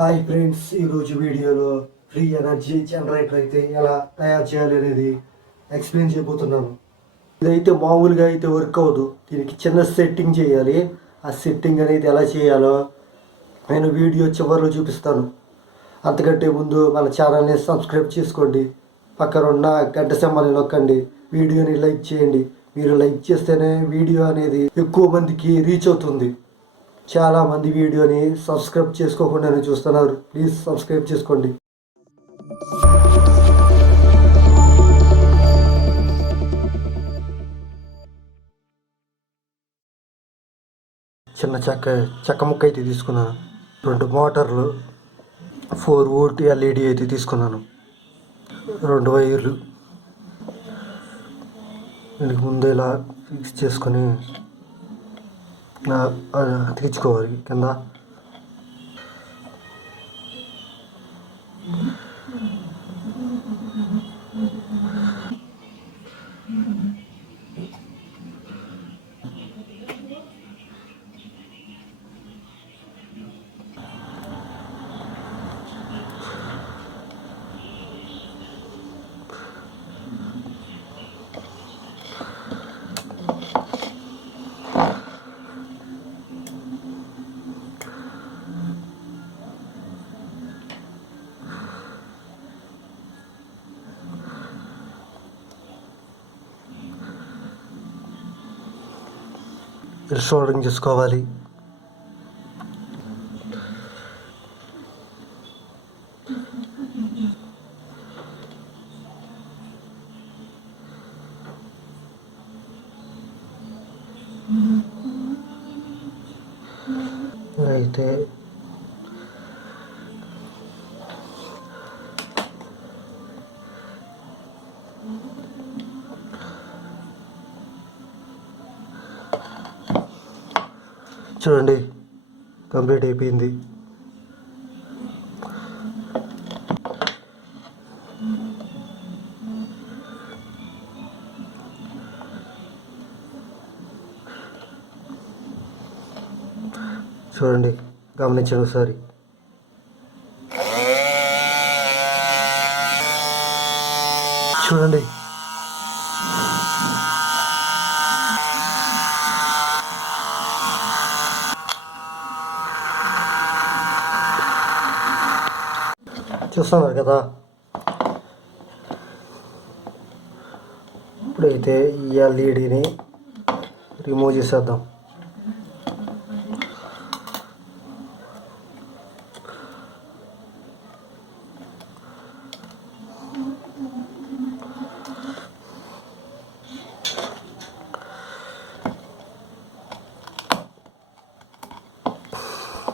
Hi friends, ఈరోజు వీడియోలో free energy generator అయితే ఎలా తయారు చేయాలి అనేది ఎక్స్ప్లెయిన్ చేయబోతున్నాను. ఇదైతే మామూలుగా అయితే వర్క్ అవ్వదు. దీనికి చిన్న సెట్టింగ్ చేయాలి. ఆ సెట్టింగ్ అనేది ఎలా చేయాలో నేను వీడియో చివరిలో చూపిస్తాను. అంతకంటే ముందు మన ఛానల్ని సబ్స్క్రైబ్ చేసుకోండి. పక్కన ఉన్న గంట సింబల్ని నొక్కండి. వీడియోని లైక్ చేయండి. మీరు లైక్ చేస్తేనే వీడియో అనేది ఎక్కువ మందికి రీచ్ అవుతుంది. చాలామంది వీడియోని సబ్స్క్రైబ్ చేసుకోకుండానే చూస్తున్నారు. ప్లీజ్ సబ్స్క్రైబ్ చేసుకోండి. చిన్న చెక్క ముక్క అయితే తీసుకున్నాను. 2 మోటార్లు, 4 వోల్ట్ ఎల్ఈడి అయితే తీసుకున్నాను. 2 వైర్లు దీనికి ముందు ఇలా ఫిక్స్ చేసుకొని తీర్చుకోవాలి కింద. సోల్డరింగ్ చేసుకోవాలి. అయితే చూడండి, కంప్లీట్ అయిపోయింది. చూడండి, గమనించండి ఒకసారి. చూడండి, చూస్తున్నారు కదా. ఇప్పుడైతే ఈ ఎల్ఈడిని రిమూవ్ చేసేద్దాం.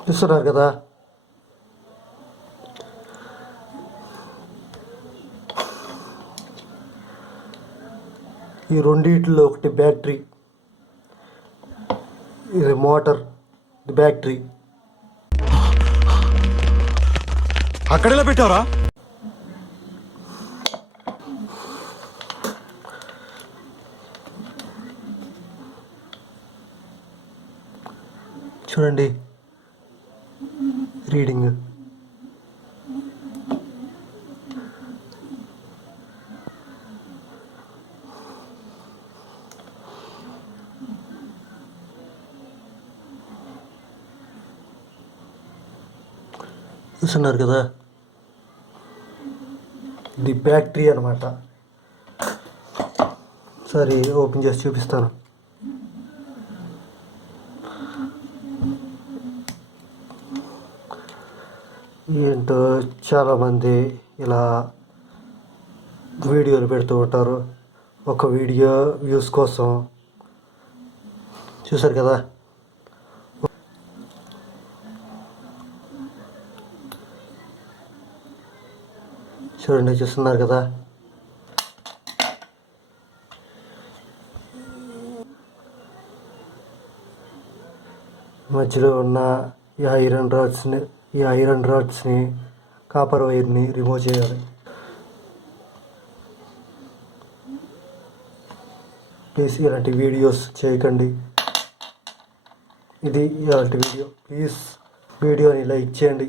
చూస్తున్నారు కదా. ఈ రెండిట్లో ఒకటి బ్యాటరీ, ఇది మోటార్, ఇది బ్యాటరీ. అక్కడెలా పెట్టారా? చూడండి రీడింగ్. చూస్తున్నారు కదా, ఇది బ్యాటరీ అన్నమాట. సరే, ఓపెన్ చేసి చూపిస్తాను. ఏంటో చాలామంది ఇలా వీడియోలు పెడుతూ ఉంటారు ఒక వీడియో వ్యూస్ కోసం. చూసారు కదా. చూడండి, చూస్తున్నారు కదా. మధ్యలో ఉన్న ఈ ఐరన్ రాడ్స్ని కాపర్ వైర్ని రిమూవ్ చేయాలి. ప్లీజ్ ఇలాంటి వీడియోస్ చేయకండి. ఇది ఇలాంటి వీడియో. ప్లీజ్ వీడియోని లైక్ చేయండి.